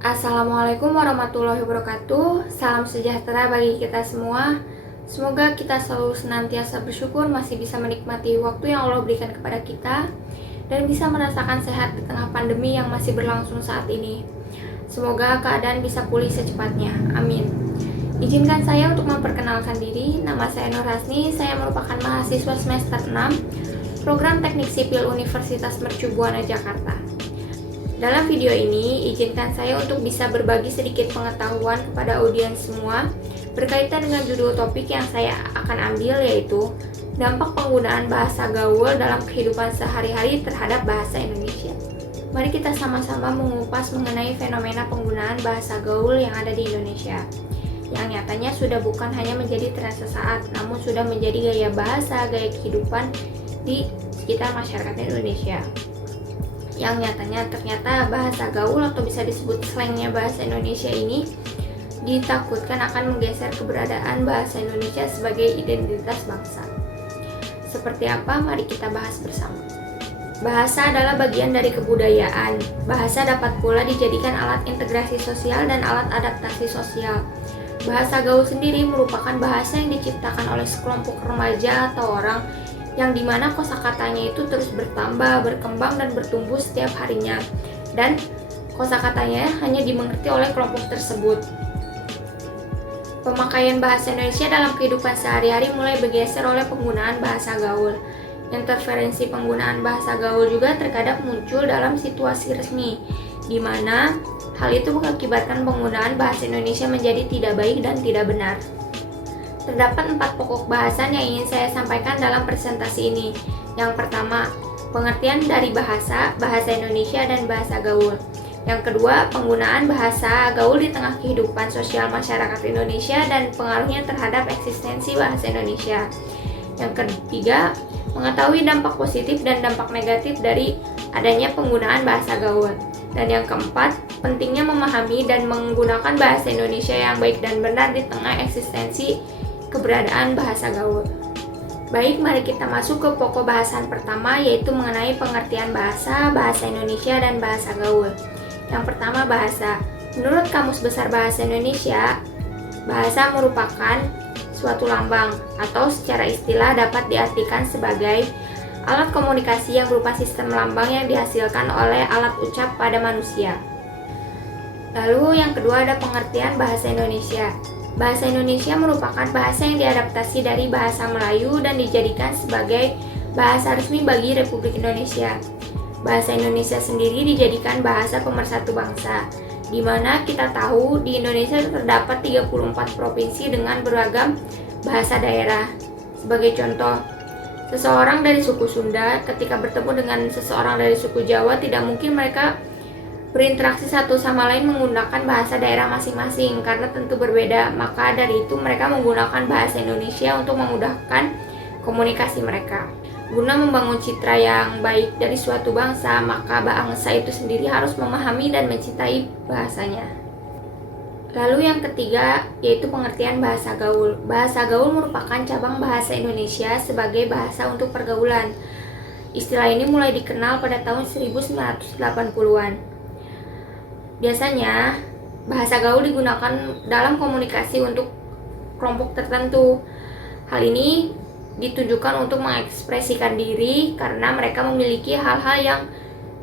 Assalamualaikum warahmatullahi wabarakatuh. Salam sejahtera bagi kita semua. Semoga kita selalu senantiasa bersyukur masih bisa menikmati waktu yang Allah berikan kepada kita dan bisa merasakan sehat di tengah pandemi yang masih berlangsung saat ini. Semoga keadaan bisa pulih secepatnya. Amin. Izinkan saya untuk memperkenalkan diri. Nama saya Nur Hasni. Saya merupakan mahasiswa semester 6 Program Teknik Sipil Universitas Mercu Buana Jakarta. Dalam video ini, izinkan saya untuk bisa berbagi sedikit pengetahuan kepada audiens semua berkaitan dengan judul topik yang saya akan ambil, yaitu dampak penggunaan bahasa gaul dalam kehidupan sehari-hari terhadap bahasa Indonesia. Mari kita sama-sama mengupas mengenai fenomena penggunaan bahasa gaul yang ada di Indonesia, yang nyatanya sudah bukan hanya menjadi tren sesaat, namun sudah menjadi gaya bahasa, gaya kehidupan di sekitar masyarakat Indonesia. Yang nyatanya ternyata bahasa gaul atau bisa disebut slangnya bahasa Indonesia ini ditakutkan akan menggeser keberadaan bahasa Indonesia sebagai identitas bangsa. Seperti apa? Mari kita bahas bersama. Bahasa adalah bagian dari kebudayaan. Bahasa dapat pula dijadikan alat integrasi sosial dan alat adaptasi sosial. Bahasa gaul sendiri merupakan bahasa yang diciptakan oleh sekelompok remaja atau orang yang dimana kosakatanya itu terus bertambah, berkembang, dan bertumbuh setiap harinya, dan kosakatanya hanya dimengerti oleh kelompok tersebut. Pemakaian bahasa Indonesia dalam kehidupan sehari-hari mulai bergeser oleh penggunaan bahasa gaul. Interferensi penggunaan bahasa gaul juga terkadang muncul dalam situasi resmi, di mana hal itu mengakibatkan penggunaan bahasa Indonesia menjadi tidak baik dan tidak benar. Terdapat 4 pokok bahasan yang ingin saya sampaikan dalam presentasi ini. Yang pertama, pengertian dari bahasa Indonesia dan bahasa gaul. Yang kedua, penggunaan bahasa gaul di tengah kehidupan sosial masyarakat Indonesia dan pengaruhnya terhadap eksistensi bahasa Indonesia. Yang ketiga, mengetahui dampak positif dan dampak negatif dari adanya penggunaan bahasa gaul. Dan yang keempat, pentingnya memahami dan menggunakan bahasa Indonesia yang baik dan benar di tengah eksistensi keberadaan bahasa gaul. Baik, mari kita masuk ke pokok bahasan pertama, yaitu mengenai pengertian bahasa Indonesia dan bahasa gaul. Yang pertama, bahasa. Menurut Kamus Besar Bahasa Indonesia, bahasa merupakan suatu lambang atau secara istilah dapat diartikan sebagai alat komunikasi yang berupa sistem lambang yang dihasilkan oleh alat ucap pada manusia. Lalu yang kedua ada pengertian bahasa Indonesia. Bahasa Indonesia merupakan bahasa yang diadaptasi dari bahasa Melayu dan dijadikan sebagai bahasa resmi bagi Republik Indonesia. Bahasa Indonesia sendiri dijadikan bahasa pemersatu bangsa, di mana kita tahu di Indonesia terdapat 34 provinsi dengan beragam bahasa daerah. Sebagai contoh, seseorang dari suku Sunda ketika bertemu dengan seseorang dari suku Jawa tidak mungkin mereka berinteraksi satu sama lain menggunakan bahasa daerah masing-masing karena tentu berbeda. Maka dari itu mereka menggunakan bahasa Indonesia untuk memudahkan komunikasi mereka. Guna membangun citra yang baik dari suatu bangsa, maka bangsa itu sendiri harus memahami dan mencintai bahasanya. Lalu yang ketiga yaitu pengertian bahasa gaul. Bahasa gaul merupakan cabang bahasa Indonesia sebagai bahasa untuk pergaulan. Istilah ini mulai dikenal pada tahun 1980-an. Biasanya, bahasa gaul digunakan dalam komunikasi untuk kelompok tertentu. Hal ini ditujukan untuk mengekspresikan diri karena mereka memiliki hal-hal yang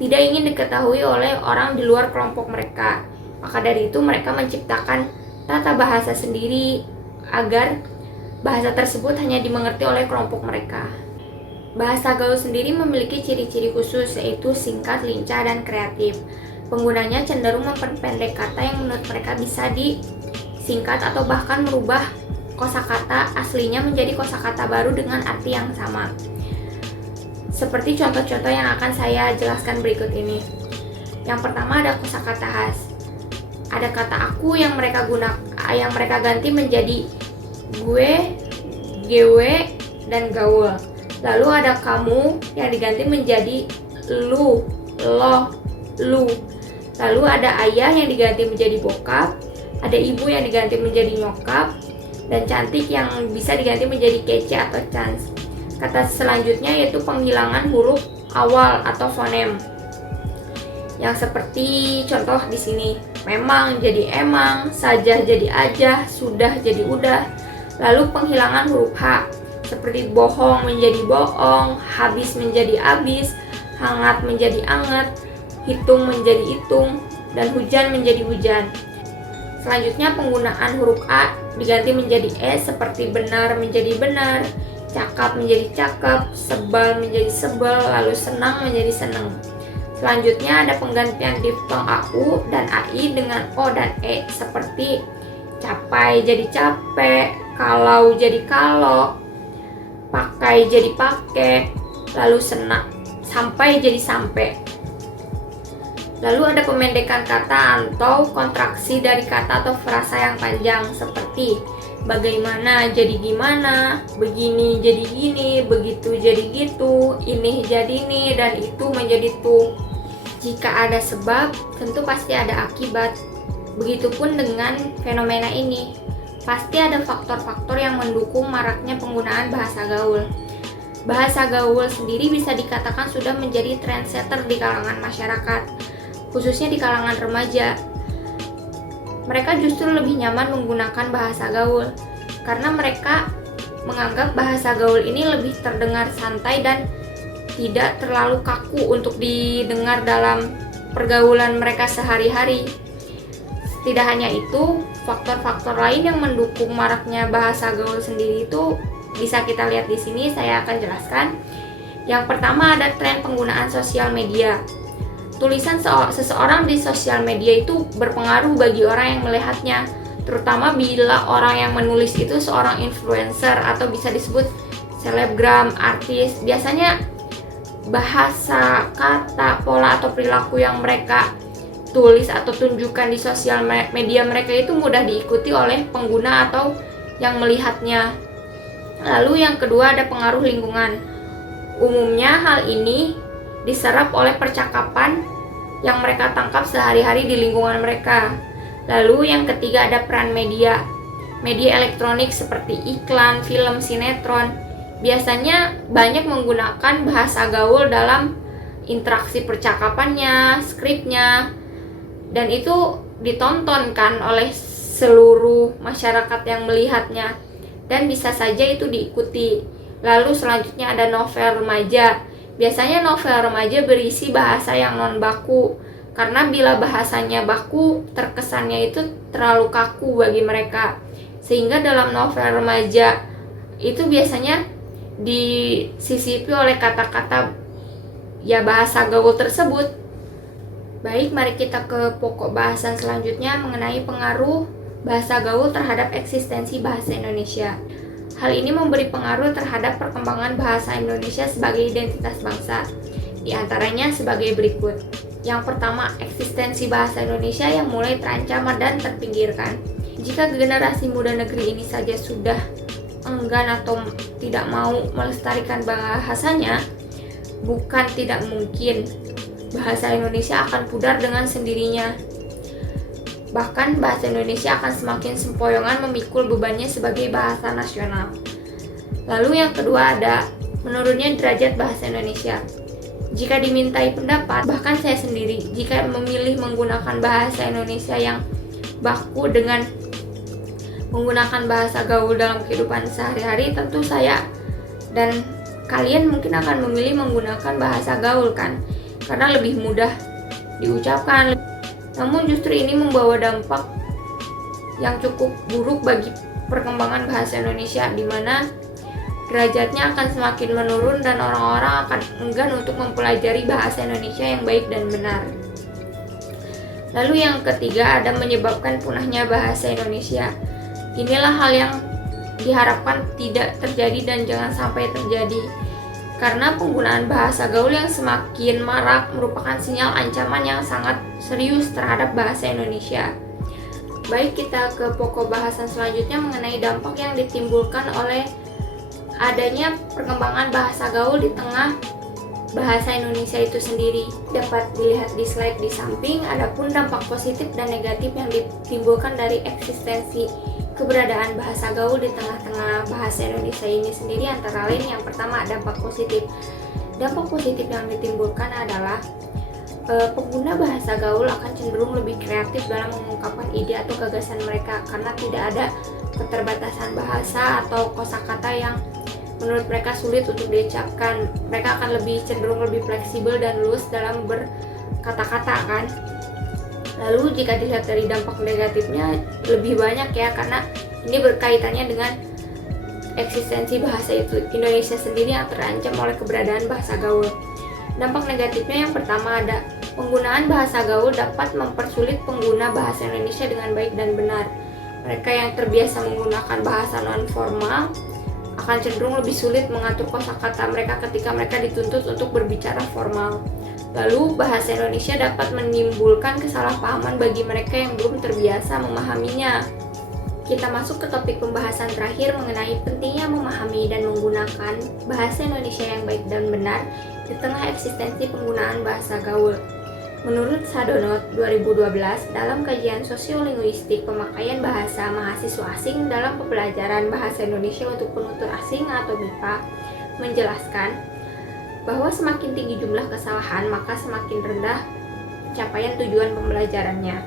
tidak ingin diketahui oleh orang di luar kelompok mereka. Maka dari itu mereka menciptakan tata bahasa sendiri agar bahasa tersebut hanya dimengerti oleh kelompok mereka. Bahasa gaul sendiri memiliki ciri-ciri khusus, yaitu singkat, lincah, dan kreatif. Penggunanya cenderung memperpendek kata yang menurut mereka bisa disingkat atau bahkan merubah kosakata aslinya menjadi kosakata baru dengan arti yang sama. Seperti contoh-contoh yang akan saya jelaskan berikut ini. Yang pertama ada kosakata khas. Ada kata aku yang mereka ganti menjadi gue, gewe, dan gaul. Lalu ada kamu yang diganti menjadi lu, lo, lu. Lalu ada ayah yang diganti menjadi bokap, ada ibu yang diganti menjadi nyokap, dan cantik yang bisa diganti menjadi kece atau chance. Kata selanjutnya yaitu penghilangan huruf awal atau fonem. Yang seperti contoh di sini, memang jadi emang, saja jadi ajah, sudah jadi udah. Lalu penghilangan huruf H, seperti bohong menjadi bohong, habis menjadi habis, hangat menjadi anget, hitung menjadi hitung, dan hujan menjadi hujan. Selanjutnya penggunaan huruf A diganti menjadi E, seperti benar menjadi benar, cakap menjadi cakep, sebal menjadi sebel, lalu senang menjadi senang. Selanjutnya ada penggantian diftong AU dan AI dengan O dan E, seperti capai jadi capek, kalau jadi kalau, pakai jadi pakai, lalu senang, sampai jadi sampai. Lalu ada pemendekan kata atau kontraksi dari kata atau frasa yang panjang, seperti bagaimana jadi gimana, begini jadi gini, begitu jadi gitu, ini jadi ini, dan itu menjadi tuh. Jika ada sebab, tentu pasti ada akibat. Begitupun dengan fenomena ini. Pasti ada faktor-faktor yang mendukung maraknya penggunaan bahasa gaul. Bahasa gaul sendiri bisa dikatakan sudah menjadi trendsetter di kalangan masyarakat, khususnya di kalangan remaja. Mereka justru lebih nyaman menggunakan bahasa gaul, karena mereka menganggap bahasa gaul ini lebih terdengar santai dan tidak terlalu kaku untuk didengar dalam pergaulan mereka sehari-hari. Tidak hanya itu, faktor-faktor lain yang mendukung maraknya bahasa gaul sendiri itu bisa kita lihat di sini, saya akan jelaskan. Yang pertama ada tren penggunaan sosial media. Tulisan seseorang di sosial media itu berpengaruh bagi orang yang melihatnya, terutama bila orang yang menulis itu seorang influencer atau bisa disebut selebgram, artis. Biasanya bahasa, kata, pola atau perilaku yang mereka tulis atau tunjukkan di sosial media mereka itu mudah diikuti oleh pengguna atau yang melihatnya. Lalu yang kedua ada pengaruh lingkungan. Umumnya hal ini diserap oleh percakapan yang mereka tangkap sehari-hari di lingkungan mereka. Lalu yang ketiga ada peran media. Media elektronik seperti iklan, film, sinetron biasanya banyak menggunakan bahasa gaul dalam interaksi percakapannya, skripnya, dan itu ditontonkan oleh seluruh masyarakat yang melihatnya dan bisa saja itu diikuti. Lalu selanjutnya ada novel remaja. Biasanya novel remaja berisi bahasa yang non baku, karena bila bahasanya baku terkesannya itu terlalu kaku bagi mereka, sehingga dalam novel remaja itu biasanya disisipi oleh kata-kata ya bahasa gaul tersebut. Baik, mari kita ke pokok bahasan selanjutnya mengenai pengaruh bahasa gaul terhadap eksistensi bahasa Indonesia. Hal ini memberi pengaruh terhadap perkembangan bahasa Indonesia sebagai identitas bangsa. Di antaranya sebagai berikut. Yang pertama, eksistensi bahasa Indonesia yang mulai terancam dan terpinggirkan. Jika generasi muda negeri ini saja sudah enggan atau tidak mau melestarikan bahasanya, bukan tidak mungkin bahasa Indonesia akan pudar dengan sendirinya. Bahkan bahasa Indonesia akan semakin sempoyongan memikul bebannya sebagai bahasa nasional. Lalu yang kedua ada menurunnya derajat bahasa Indonesia. Jika dimintai pendapat, bahkan saya sendiri, jika memilih menggunakan bahasa Indonesia yang baku dengan menggunakan bahasa gaul dalam kehidupan sehari-hari, tentu saya dan kalian mungkin akan memilih menggunakan bahasa gaul kan, karena lebih mudah diucapkan. Namun justru ini membawa dampak yang cukup buruk bagi perkembangan bahasa Indonesia, di mana derajatnya akan semakin menurun dan orang-orang akan enggan untuk mempelajari bahasa Indonesia yang baik dan benar. Lalu yang ketiga ada menyebabkan punahnya bahasa Indonesia. Inilah hal yang diharapkan tidak terjadi dan jangan sampai terjadi, karena penggunaan bahasa gaul yang semakin marak merupakan sinyal ancaman yang sangat serius terhadap bahasa Indonesia. Baik, kita ke pokok bahasan selanjutnya mengenai dampak yang ditimbulkan oleh adanya perkembangan bahasa gaul di tengah bahasa Indonesia itu sendiri. Dapat dilihat di slide di samping, adapun dampak positif dan negatif yang ditimbulkan dari eksistensi keberadaan bahasa gaul di tengah-tengah bahasa Indonesia ini sendiri, antara lain yang pertama dampak positif. Dampak positif yang ditimbulkan adalah pengguna bahasa gaul akan cenderung lebih kreatif dalam mengungkapkan ide atau gagasan mereka karena tidak ada keterbatasan bahasa atau kosakata yang menurut mereka sulit untuk diucapkan. Mereka akan cenderung lebih fleksibel dan luas dalam berkata-kata kan. Lalu jika dilihat dari dampak negatifnya lebih banyak ya, karena ini berkaitannya dengan eksistensi bahasa Indonesia sendiri yang terancam oleh keberadaan bahasa gaul. Dampak negatifnya yang pertama ada penggunaan bahasa gaul dapat mempersulit pengguna bahasa Indonesia dengan baik dan benar. Mereka yang terbiasa menggunakan bahasa non-formal akan cenderung lebih sulit mengatur kosakata mereka ketika mereka dituntut untuk berbicara formal. Lalu, bahasa Indonesia dapat menimbulkan kesalahpahaman bagi mereka yang belum terbiasa memahaminya. Kita masuk ke topik pembahasan terakhir mengenai pentingnya memahami dan menggunakan bahasa Indonesia yang baik dan benar di tengah eksistensi penggunaan bahasa gaul. Menurut Sadonot 2012, dalam kajian sosiolinguistik pemakaian bahasa mahasiswa asing dalam pembelajaran bahasa Indonesia untuk penutur asing atau BIPA, menjelaskan bahwa semakin tinggi jumlah kesalahan, maka semakin rendah capaian tujuan pembelajarannya.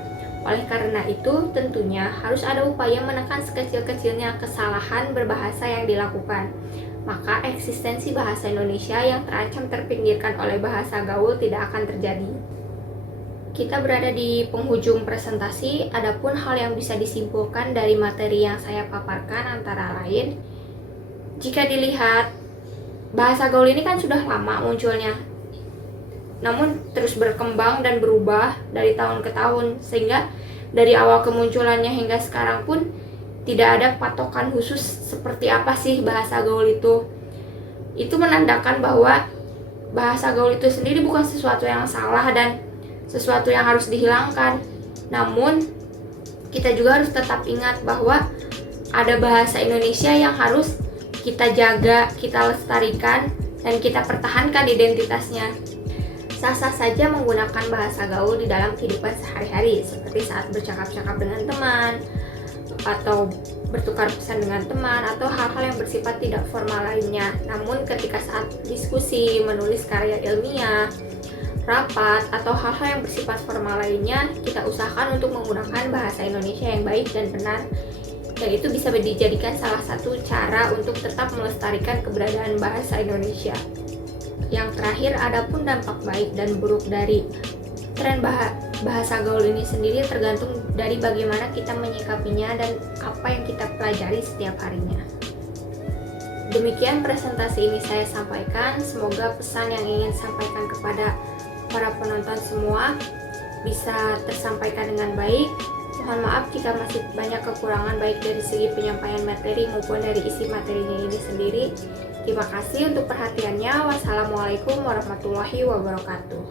Oleh karena itu, tentunya harus ada upaya menekan sekecil-kecilnya kesalahan berbahasa yang dilakukan. Maka eksistensi bahasa Indonesia yang terancam terpinggirkan oleh bahasa gaul tidak akan terjadi. Kita berada di penghujung presentasi, adapun hal yang bisa disimpulkan dari materi yang saya paparkan antara lain, jika dilihat bahasa gaul ini kan sudah lama munculnya, namun terus berkembang dan berubah dari tahun ke tahun, sehingga dari awal kemunculannya hingga sekarang pun tidak ada patokan khusus seperti apa sih bahasa gaul itu. Itu menandakan bahwa bahasa gaul itu sendiri bukan sesuatu yang salah dan sesuatu yang harus dihilangkan. Namun, kita juga harus tetap ingat bahwa ada bahasa Indonesia yang harus kita jaga, kita lestarikan, dan kita pertahankan identitasnya. Sah-sah saja menggunakan bahasa gaul di dalam kehidupan sehari-hari, seperti saat bercakap-cakap dengan teman, atau bertukar pesan dengan teman, atau hal-hal yang bersifat tidak formal lainnya. Namun ketika saat diskusi, menulis karya ilmiah, rapat, atau hal-hal yang bersifat formal lainnya, kita usahakan untuk menggunakan bahasa Indonesia yang baik dan benar, dan itu bisa dijadikan salah satu cara untuk tetap melestarikan keberadaan bahasa Indonesia. Yang terakhir, adapun dampak baik dan buruk dari tren bahasa gaul ini sendiri tergantung dari bagaimana kita menyikapinya dan apa yang kita pelajari setiap harinya. Demikian presentasi ini saya sampaikan, semoga pesan yang ingin sampaikan kepada para penonton semua bisa tersampaikan dengan baik. Mohon maaf jika masih banyak kekurangan baik dari segi penyampaian materi maupun dari isi materinya ini sendiri. Terima kasih untuk perhatiannya. Wassalamualaikum warahmatullahi wabarakatuh.